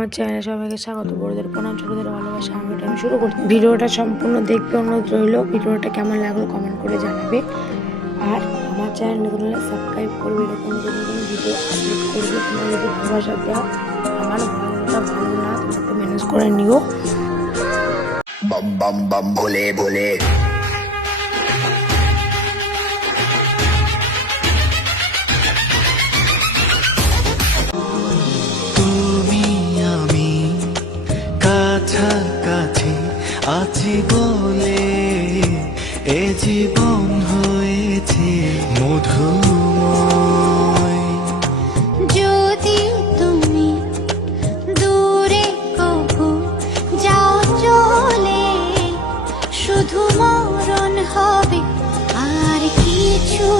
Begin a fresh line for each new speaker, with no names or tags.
আমার চ্যানেলে সবাইকে স্বাগত। বড়দের প্রণাম, ছোটদের ভালোবাসা, আমি আমি শুরু করছি। ভিডিওটা সম্পূর্ণ দেখবে অনুরোধ রইল। ভিডিওটা কেমন লাগল কমেন্ট করে জানাবে। আর আমার চ্যানেল নতুন হলে সাবস্ক্রাইব করবে, এরকম নতুন নতুন ভিডিও আপলোড করবে। তোমরা যদি ভালোবাসা দাও, আমার ভালোটা ভালো না তোমরা একটু ম্যানেজ করে নিও।
Bum bum bum bole bole
গলে এ জীবন হয়েছে মধু
যদি তুমি দূরে কবু যাও চলে, শুধু হবে আর কিছু